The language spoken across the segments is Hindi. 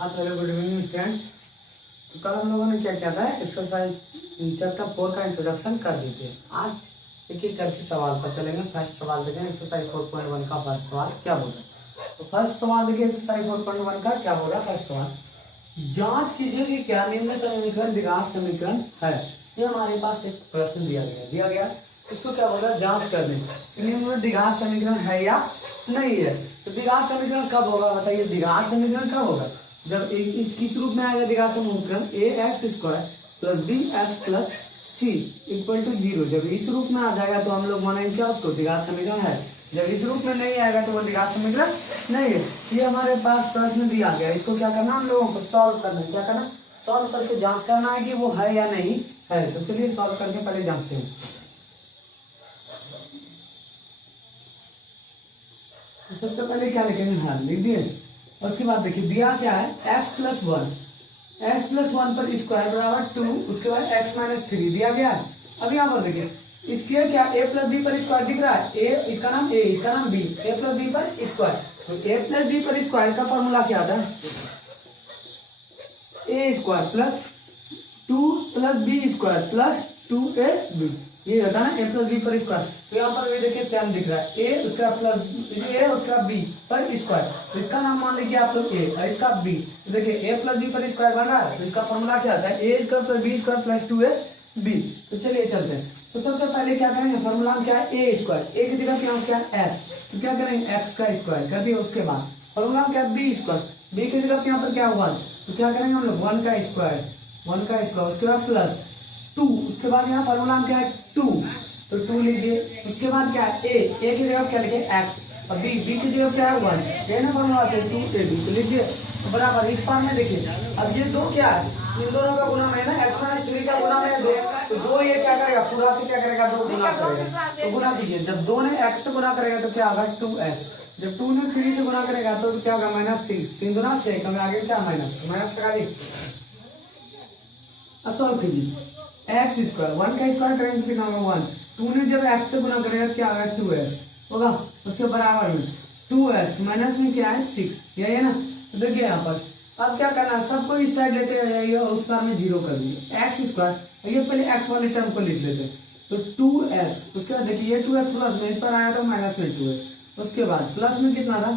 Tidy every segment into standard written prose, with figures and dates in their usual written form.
हाँ तो हेलो गुड इवनिंग स्टूडेंट्स। तो कल हम लोगों ने क्या किया था, एक्सरसाइज चैप्टर 4 का इंट्रोडक्शन कर दी थी। आज एक एक करके सवाल पर चलेंगे। फर्स्ट सवाल देखें एक्सरसाइज 4.1 का फर्स्ट सवाल क्या बोला। तो फर्स्ट सवाल देखिए एक्सरसाइज 4.1 का क्या बोला। फर्स्ट सवाल, जांच कीजिए कि क्या निम्न समीकरण द्विघात समीकरण है। ये हमारे पास एक प्रश्न दिया गया इसको क्या बोला, जांच करने निम्न द्विघात समीकरण है या नहीं है। तो द्विघात समीकरण कब होगा बताइए। द्विघात समीकरण कब होगा जब एक किस रूप में आएगा द्विघात समीकरण, a x square plus b x plus c equal to 0। जब इस रूप में आ जाएगा तो हम लोग मानेंगे क्या, उसको द्विघात समीकरण है। जब इस रूप में नहीं आएगा तो वो द्विघात समीकरण नहीं है। ये हमारे पास प्रश्न दिया गया, इसको क्या करना, हम लोगों को सॉल्व करना है। क्या करना, सॉल्व करके जांच करना है कि वो है या नहीं है। तो चलिए सॉल्व करके पहले जांचते हैं। तो सबसे पहले क्या लिखेंगे, हाँ लिख दिए। उसके बाद देखिए दिया क्या है, x प्लस 1 पर स्क्वायर बराबर 2, उसके बाद x माइनस 3 दिया गया है। अब यहाँ पर देखिए इसके क्या a प्लस बी पर स्क्वायर दिख रहा है। a इसका नाम a, इसका नाम b, a प्लस बी पर स्क्वायर। तो a प्लस बी पर स्क्वायर का फॉर्मूला क्या आता है, a square plus 2 plus B square plus 2ab, ये होता है ना a प्लस बी पर स्क्वायर। तो यहाँ पर भी देखिए सेम दिख रहा है, a उसका प्लस a उसका b पर स्क्वायर। इसका नाम मान लीजिए आप लोग a और इसका b। तो देखिए a प्लस बी पर स्क्वायर बन रहा है तो इसका फॉर्मूला क्या आता है, a square plus B square plus 2ab। तो चलिए चलते हैं। तो सबसे पहले क्या करेंगे, फॉर्मूला क्या है a स्क्वायर, a की जगह क्या क्या है x, तो क्या करेंगे x का स्क्वायर कर दिया। उसके बाद फॉर्मूला क्या है b स्क्वायर, b की जगह यहाँ पर क्या 1, तो क्या करेंगे हम लोग 1 का स्क्वायर, उसके बाद प्लस 2, उसके बाद यहाँ फॉर्मूला क्या है 2, तो 2 लीजिए। उसके बाद क्या है a की जगह क्या लिखे x, और b की जगह क्या है 1, ये ना फॉर्मूला से 2ab, तो लिखिए तो बराबर। इस पार में देखिए अब ये दो क्या है, इन दोनों का गुना है ना, x माइनस 3 का गुना है 2, तो 2 ये क्या करेगा, पूरा से क्या करेगा 2 गुना करेगा। तो गुना कीजिए, जब 2 ने x से गुना करेगा तो क्या होगा 2x, जब 2 ने 3 से गुना करेगा तो क्या होगा माइनस 6, 3 गुना 6, कम आगे क्या माइनस लगा दी। अब सॉल्व कीजिए, एक्स स्क्वायर 1 का स्क्वायर करेंगे कितना होगा 1, 2 ने जब x से गुना करेगा तो क्या होगा 2x होगा, उसके बराबर में 2x माइनस में क्या है 6, यही है ना। तो देखिए यहाँ पर अब क्या करना है, सबको इस साइड लेते जाइए और उस पार में 0 कर दीजिए। एक्स स्क्वायर, ये पहले x वाले टर्म को लिख लेते हैं, तो 2x, उसके बाद देखिए ये 2x प्लस में इस पर आया तो माइनस में 2x, उसके बाद प्लस में कितना था,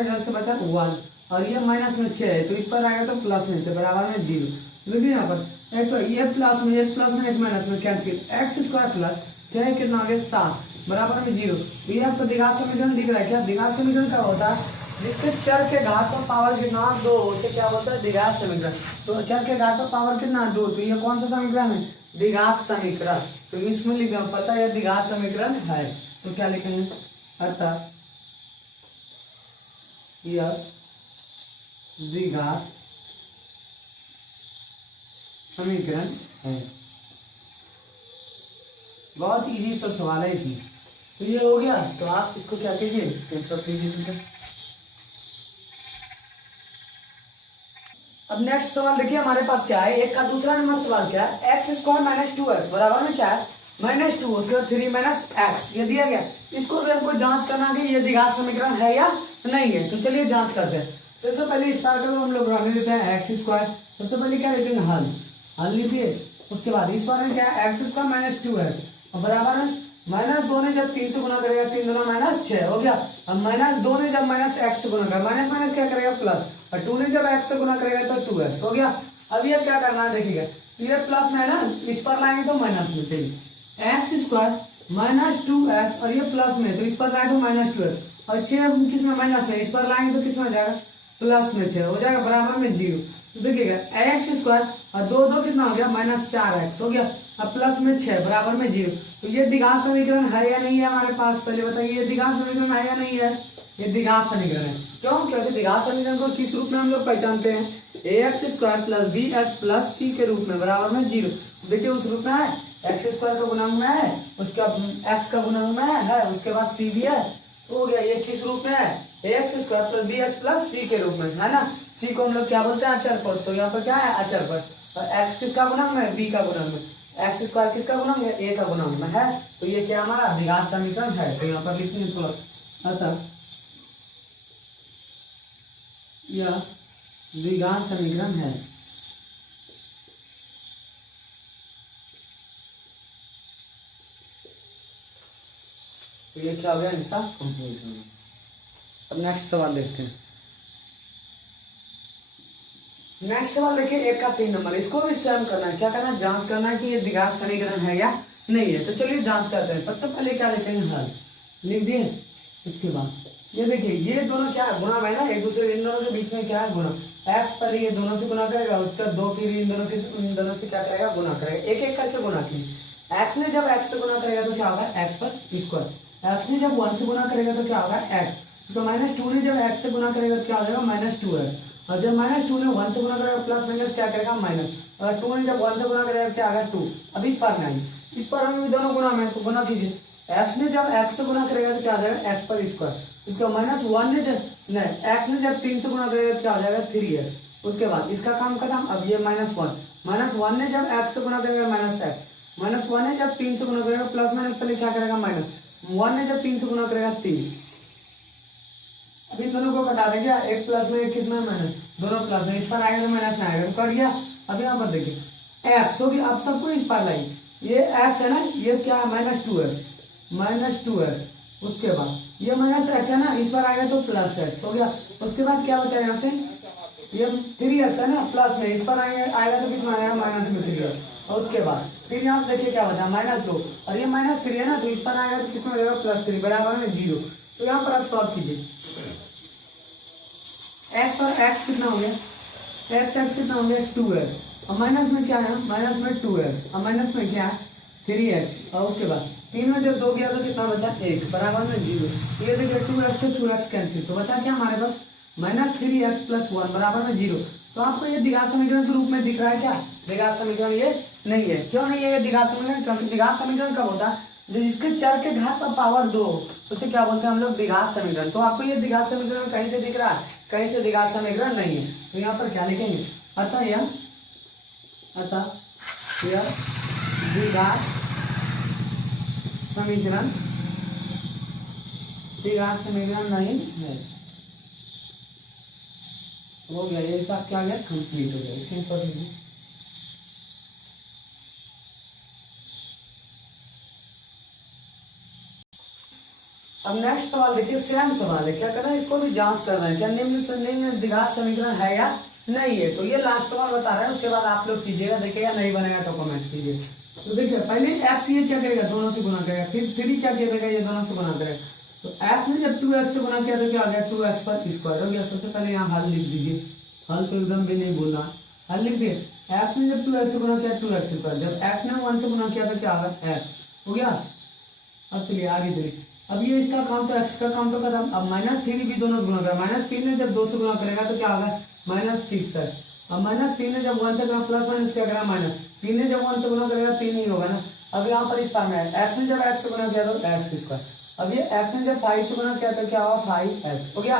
इधर से बचा 1, और ये माइनस में 6 है तो इस पर आएगा तो प्लस में 6 बराबर में 0। देखिए यहाँ पर x, ये प्लस में एक माइनस में कैंसिल, एक्स स्क्वायर प्लस 6 कितना आ गया 7 बराबर में 0। तो ये आपको द्विघात समीकरण दिख रहा है। क्या द्विघात समीकरण क्या होता है, जिसके चर के घात का पावर कितना 2, उसे क्या बोलता है द्विघात समीकरण। तो चर के घात का पावर कितना 2, तो ये कौन सा समीकरण है, द्विघात समीकरण। तो इसमें लिखना पता है द्विघात समीकरण है। तो क्या लिखेंगे, अर्थात यह द्विघात समीकरण है। बहुत इजी सा सवाल है इसमें। तो ये हो गया, तो आप इसको क्या कीजिए, स्क्रीनशॉट लीजिए। अब नेक्स्ट सवाल देखिए हमारे पास क्या है, एक का दूसरा नंबर सवाल क्या है, एक्स स्क्वायर माइनस 2x बराबर में क्या है -2, उसके बाद 3 माइनस एक्स, ये दिया गया। इसको भी हमको जांच करना है कि ये द्विघात समीकरण है या नहीं है। तो चलिए जांच करते हैं। सबसे पहले स्टार्ट में हम लोग रहने देते हैं एक्स स्क्वायर। सबसे पहले क्या लिखेंगे, हल लिखिए। उसके बाद इस बार में क्या है एक्स स्क्वायर माइनस 2x बराबर है -2 ने जब 3 से गुना करेगा 3 गुना माइनस 6 हो गया। अब -2 ने जब माइनस एक्स से गुना करेगा, माइनस माइनस क्या करेगा प्लस, और 2 ने जब x से गुना करेगा तो 2x हो गया। अब ये क्या करना है देखिएगा, ये प्लस में है ना, इस पर लाएंगे तो माइनस में, चलिए एक्स स्क्वायर माइनस 2x, और ये प्लस में तो इस पर लाए तो -2x, और 6 किस में माइनस में, इस पर लाएंगे तो किस में हो जाएगा प्लस में 6 हो जाएगा बराबर में 0। तो देखिएगा एक्स स्क्वायर और 2 कितना हो गया -4x हो गया, अब प्लस में 6 बराबर में 0। तो ये द्विघात समीकरण है या नहीं है हमारे पास, पहले बताइए ये द्विघात समीकरण है या नहीं है। ये द्विघात समीकरण है। क्यों, क्योंकि द्विघात समीकरण को किस रूप में हम लोग पहचानते हैं, ax square plus bx plus c के रूप में बराबर में 0। देखिए उस रूप में है, एक्स स्क्वायर का गुणांक में है, उसका x का गुणांक में है, उसके बाद c भी है, तो हो गया। ये किस रूप में है, ax square plus bx plus c के रूप में है ना। c को हम लोग क्या बोलते हैं, अचर पद। तो यहाँ पर क्या है अचर पद, और x किसका गुणांक में है, b का गुणांक में, एक्स स्क्वायर किसका गुणांक है, a का गुणांक में है। तो ये क्या हमारा द्विघात समीकरण है। तो यहाँ पर लिखेंगे प्लस, अतः यह द्विघात समीकरण है। तो ये क्या हो गया, हिस्सा कंप्लीट हो गया। अब नेक्स्ट सवाल देखते हैं। नेक्स्ट सवाल देखिए 1 का 3 नंबर, इसको भी सेम करना है। क्या करना है, जांच करना है कि ये द्विघात समीकरण है या नहीं है। तो चलिए जांच करते हैं। सबसे पहले क्या लिखेंगे, हल लिख दिए। इसके बाद ये देखिए ये दोनों क्या है, गुणा है ना, एक दूसरे इन दोनों के बीच में क्या है, गुणा। एक्स पर ये दोनों से गुणा करेगा, उसका 2 फिर इन दोनों से क्या करेगा, गुणा करेगा, एक एक करके गुणा किए। एक्स ने जब एक्स से गुणा करेगा तो क्या होगा, एक्स पर स्क्वायर। एक्स ने जब 1 से गुणा करेगा तो क्या होगा, एक्स। तो -2 ने जब एक्स से गुणा करेगा तो क्या हो जाएगा, -2x। और जब -2 ने 1 से गुणा करेगा प्लस माइनस क्या करेगा, माइनस। और 2 ने जब 1 से गुणा करेगा तो क्या आ गया 2। अब इस पार में आइए, इस पार में भी दोनों गुणा में, तो गुणा कीजिए। एक्स ने जब एक्स से गुणा करेगा तो क्या आ जाएगा, एक्स पर स्क्वायर। इसका -1 ने जब नहीं, एक्स ने जब 3 से गुणा करेगा तो क्या हो जाएगा, 3x। उसके बाद इसका काम खत्म। अब ये -1 ने जब एक्स से गुणा करेगा -x। -1 ने जब 3 से गुणा करेगा प्लस माइनस पहले क्या करेगा, -1 ने जब 3 से गुणा करेगा 3। अभी दोनों को घटा देंगे, एक प्लस में एक किसमें, माइनस, दोनों प्लस में, इस पर आएगा तो माइनस में आएगा, तो कर दिया। अब यहाँ पर देखिए एक्स होगी, अब सबको इस पर लाइए। ये एक्स है ना, ये क्या है, -2x। उसके बाद ये -x है ना, इस पर आएगा तो +x हो गया। उसके बाद क्या बचा यहाँ से, ये 3x है ना, प्लस में, इस पर आएगा तो किस में आएगा, माइनस में 3x। और उसके बाद फिर यहाँ से देखिए क्या बचा, -2, और ये -3 है ना, तो इस पर आएगा तो किस में आएगा, +3 बराबर में 0। तो यहाँ पर आप सॉल्व कीजिए। x और x कितना हो गया, x कितना हो गया, 2x। और माइनस में क्या है, माइनस में 2x, और माइनस में क्या है, 3x। और उसके बाद 3 में जब 2 गया तो कितना बचा, 1 बराबर में 0। ये देखिए 2x से 2x कैंसिल, तो बचा क्या हमारे पास, -3x + 1 बराबर में 0। तो आपको ये द्विघात समीकरण के रूप में दिख रहा है क्या, द्विघात समीकरण ये नहीं है। क्यों नहीं है ये द्विघात समीकरण, क्योंकि द्विघात समीकरण कब होता है, जो इसके चर के घात पर पावर 2, उसे क्या बोलते हैं हम लोग, द्विघात समीकरण। तो आपको ये द्विघात समीकरण कहीं से दिख रहा है, कहीं से द्विघात समीकरण नहीं है। तो यहाँ पर क्या लिखेंगे, अतः यह द्विघात समीकरण नहीं है। हो गया, ये हिसाब क्या गया, कंप्लीट हो गया। स्क्रीनशॉट लीजिए। अब नेक्स्ट सवाल देखिए, सेम सवाल है। क्या करना है, इसको भी जांच कर रहे हैं, क्या निम्न से निम्न द्विघात समीकरण है या नहीं है। तो ये लास्ट सवाल बता रहे हैं, उसके बाद आप लोग कीजिएगा, देखिएगा नहीं बनेगा तो कमेंट कीजिए। तो देखिए पहले x ये क्या करेगा, दोनों से गुणा करेगा, फिर 3 क्या करेगा, ये दोनों से गुणा करेगा। तो x ने जब 2x से गुणा किया तो क्या आ गया, 2x पर स्क्वायर हो गया। सबसे पहले यहाँ हल लिख दीजिए, हल तो एकदम भी नहीं बोलना, हल लिख दिए। x ने जब 2x से गुणा किया 2x स्क्वायर, जब x ने 1 से गुणा किया तो क्या होगा, x हो गया। अब चलिए आगे चलिए। अब ये इसका काम तो x का काम तो खत्म। अब -3 भी दोनों से गुणा करेगा, -3 ने जब 2 से गुणा करेगा तो क्या होगा, -6x। अब -3 ने जब 1 से गुणा, प्लस माइनस क्या करेगा, -3 ने जब 1 से गुणा करेगा 3 ही होगा ना। अब यहाँ पर इस पार में x ने जब x से गुणा किया तो x स्क्वायर। अब ये x ने जब 5 से गुणा किया तो क्या होगा, 5x हो गया।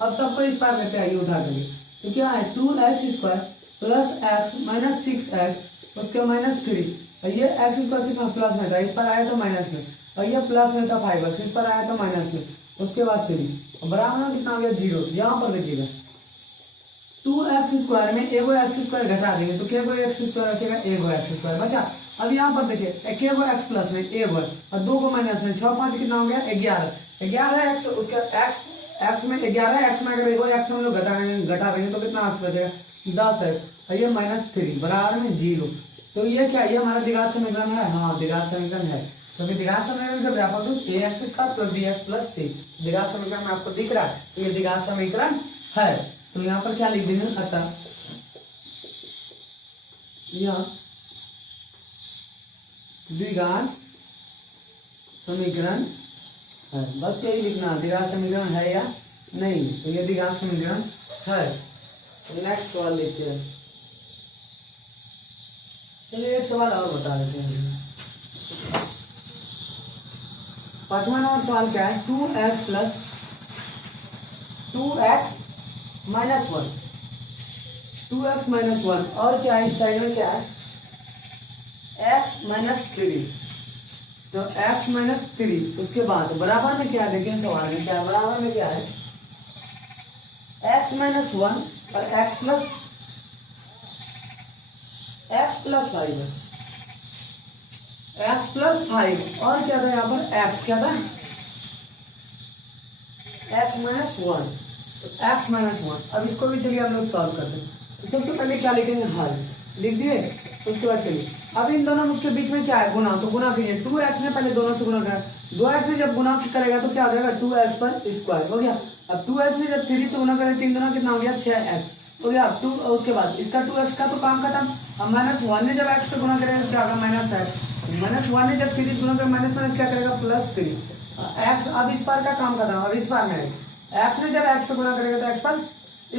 अब सबको इस पार लेते आइए उठा करके, तो क्या है, 2x square plus x -6x उसके -3। और ये x स्क्वायर किसमें, प्लस में था, इस पर आया तो माइनस में, और ये प्लस में था 5x, इस पर आया तो माइनस में। उसके बाद चलिए बराबर में कितना हो गया, 0। यहाँ पर देखिएगा 2x स्क्वायर में एगो x स्क्वायर घटा देंगे तो क्या x स्क्वायर बचेगा, एगो x स्क्वायर बचा। अब यहाँ पर देखिए एक x प्लस में एगो और 2 को माइनस में, 6 5 कितना हो गया, 11 x। उसके x में 11 x में अगर एगो x हम लोग घटा देंगे तो कितना x बचेगा, 10x। और ये -3 बराबर में 0। तो ये क्या, ये हमारा द्विघात समीकरण है। हाँ द्विघात समीकरण है, क्योंकि द्विघात समीकरण का व्यापक रूप ax square plus bx plus c। द्विघात समीकरण में आपको दिख रहा है, ये द्विघात समीकरण है। तो यहाँ पर क्या लिख देंगे, अतः यह द्विघात समीकरण है। बस यही लिखना, द्विघात समीकरण है या नहीं। तो ये द्विघात समीकरण है। नेक्स्ट सवाल देखते हैं। चलिए एक सवाल और बता देते हैं। 5वां नंबर सवाल क्या है, 2x + 2x - 1 और क्या है, इस साइड में क्या है, x - 3। तो x - 3 उसके बाद बराबर में क्या है, देखिए सवाल में क्या है, बराबर में क्या है, x x माइनस 1 और x प्लस 5 है, x प्लस 5 और क्या था यहाँ पर x क्या था x माइनस 1, तो x माइनस 1। अब इसको भी चलिए हम लोग सॉल्व करते हैं। तो सबसे पहले क्या लिखेंगे हल, लिख दिए। उसके बाद चलिए अब इन दोनों के बीच में क्या है गुना, तो गुना कीजिए 2x ने पहले दोनों से गुना करा, 2x ने जब गुना करेगा तो क्या हो जाएगा 2x पर स्क्वायर हो गया। अब 2x ने जब 3 से गुना करे 3 गुना कितना हो गया 6x हो गया 2। उसके बाद इसका 2x का तो काम खत्म। अब माइनस 1 ने जब x से गुना करेगा तो क्या होगा माइनस x, माइनस 1 ने जब 3 से गुना करेगा माइनस माइनस क्या करेगा प्लस 3 x। अब इस बार का काम खत्म। अब इस बार में x ने जब x से गुना करेगा तो x पर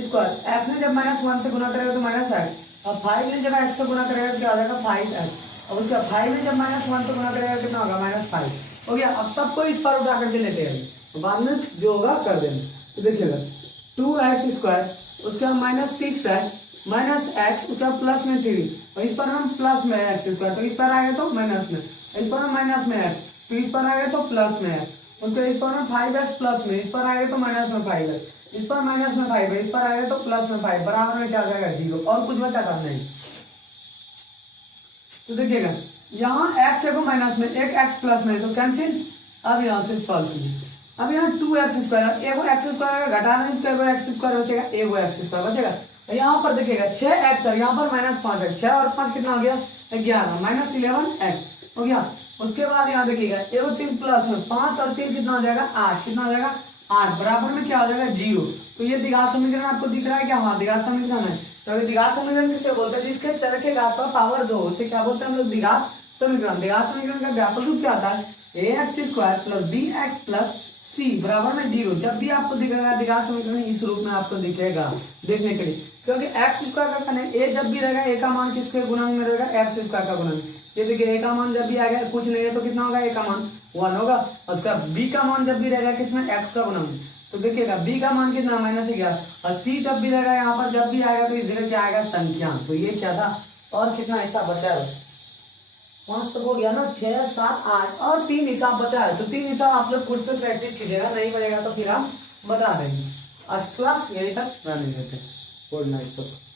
स्क्वायर, x ने जब माइनस 1 से गुना करेगा तो माइनस x। अब 5 ने जब x से गुना करेगा तो क्या हो जाएगा 5x। अब उसके बाद 5 ने जब माइनस 1 से गुना करेगा कितना होगा माइनस 5 हो गया। अब सबको इस पर उठा करके लेते हैं, तो बाद में जो होगा कर देंगे। तो देखिएगा 2x स्क्वायर, उसके बाद माइनस 6x माइनस x, उसके बाद प्लस में 3, और इस पर हम प्लस में x स्क्वायर, तो इस पर आएगा तो माइनस में, इस पर हम माइनस में x, तो इस पर आएगा तो प्लस में x, उसके इस पर 5x प्लस में, इस पर आएगा तो माइनस में 5x, इस पर माइनस में 5 है, इस पर आएगा तो प्लस में 5, बराबर में क्या आ जाएगा 0, और कुछ बचा था नहीं। तो देखिएगा यहाँ x है को माइनस में, एक x प्लस में, तो कैंसिल। अब यहाँ से सॉल्व कीजिए। अब यहाँ 2x स्क्वायर, एगो x स्क्वायर घटाना है तो एगो x स्क्वायर बचेगा, एगो x स्क्वायर बचेगा। यहाँ पर देखिएगा 6x और यहाँ पर माइनस 5x, 6 और 5 कितना हो गया 11, माइनस 11x हो गया। उसके बाद यहाँ देखिएगा एगो 3 प्लस में 5 और 3 कितना हो जाएगा 8, कितना हो जाएगा 8, बराबर में क्या हो जाएगा 0। तो ये द्विघात समीकरण आपको दिख रहा है क्या, हाँ द्विघात समीकरण है। तो द्विघात समीकरण किसे बोलते हैं, जिसके चर के घात पर पावर 2, उसे क्या बोलते हैं हम लोग द्विघात समीकरण। द्विघात समीकरण का व्यापक रूप क्या आता है ax square plus bx plus c बराबर में 0। जब भी आपको दिखेगा द्विघात समीकरण इस रूप में आपको दिखेगा देखने के लिए, क्योंकि x स्क्वायर का कने a जब भी रहेगा a का मान किसके गुणांक में रहेगा x स्क्वायर का गुणांक। ये देखिए a का मान जब भी आएगा कुछ नहीं है तो कितना होगा a का मान 1 होगा, और उसका b का मान जब भी रहेगा किसमें x का गुणांक, तो देखिएगा b का मान कितना माइनस 11, और c जब भी रहेगा यहाँ पर जब भी आएगा तो इस जगह क्या आएगा संख्या। तो ये क्या था और कितना हिस्सा बचा है 5 तक हो गया ना, 6 7 8 और 3 हिसाब बचा है। तो 3 हिसाब आप लोग खुद से प्रैक्टिस कीजिएगा, नहीं बनेगा तो फिर हम बता देंगे। आज क्लास यही तक रनिंग करते हैं। गुड नाइट सब।